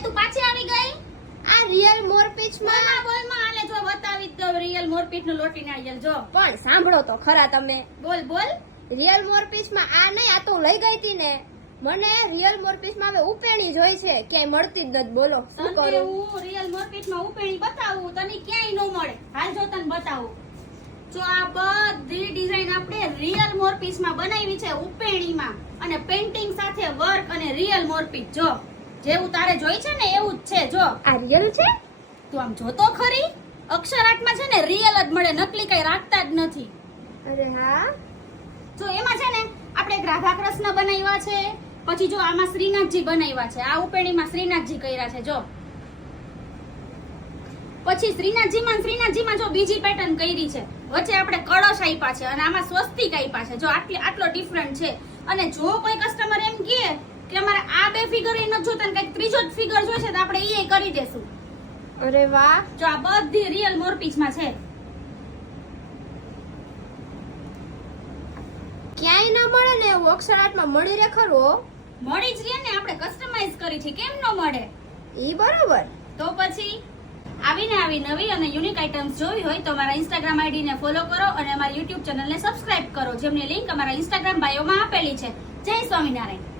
તું પાછી આવી ગઈ આ રિયલ મોરપીચ માં બોલમાં આલે જો બતાવી તો રિયલ મોરપીચ નું લોટી નાળિયેર જો પણ સાંભળો તો ખરા તમે બોલ બોલ રિયલ મોરપીચ માં આ નહીં આ તો લઈ ગઈ હતી ને મને રિયલ મોરપીચ માં હવે ઉપેણી જોઈ છે ક્યાંય મળતી જ નથી બોલો શું તને કરું હું રિયલ મોરપીચ માં ઉપેણી બતાવું તને ક્યાંય ન મળે હાલ જો તને બતાવું જો આ બધી ડિઝાઇન આપણે રિયલ મોરપીચ માં બનાવી છે ઉપેણીમાં અને પેઇન્ટિંગ સાથે વર્ક અને રિયલ મોરપીચ જો જેવું તારે જોઈ છે ને એવું જ છે જો આ રિયલ છે તું આમ જોતો ખરી અક્ષર આર્ટમાં છે ને રિયલ જ મળે નકલી કઈ રાખતા જ નથી અરે હા જો એમાં છે ને આપણે એક રાધા કૃષ્ણ બનાવ્યા છે પછી જો આમાં શ્રીનાથજી બનાવ્યા છે આ ઉપેણીમાં શ્રીનાથજી કર્યા છે જો પછી શ્રીનાથજીમાં જો બીજી પેટર્ન કરી છે વચ્ચે આપણે કળશ આપ્યા છે અને આમાં સ્વસ્તિક આપ્યા છે જો આટલો ડિફરન્ટ છે અને જો કોઈ કસ્ટમર એમ કહે કે અમારે આ બે ફિગર એ નથી જોતા ને કઈક ત્રીજો જ ફિગર જોઈશે તો આપણે એ કરી દેશું અરે વાહ જો આ બધી રિયલ મોરપીચમાં છે ક્યાંય ન મળે ને એવું અક્ષર આર્ટમાં મળી રહે ખરું મળી જ રહે ને આપણે કસ્ટમાઇઝ કરી છે કેમ ન મળે ઈ બરોબર તો પછી આવી નવી અને યુનિક આઇટમ્સ જોવી હોય તો અમારા ઇન્સ્ટાગ્રામ આઈડી ને ફોલો કરો અને અમારી યુટ્યુબ ચેનલને સબસ્ક્રાઇબ કરો જેમની લિંક અમારા ઇન્સ્ટાગ્રામ બાયોમાં આપેલી છે જય સ્વામિનારાયણ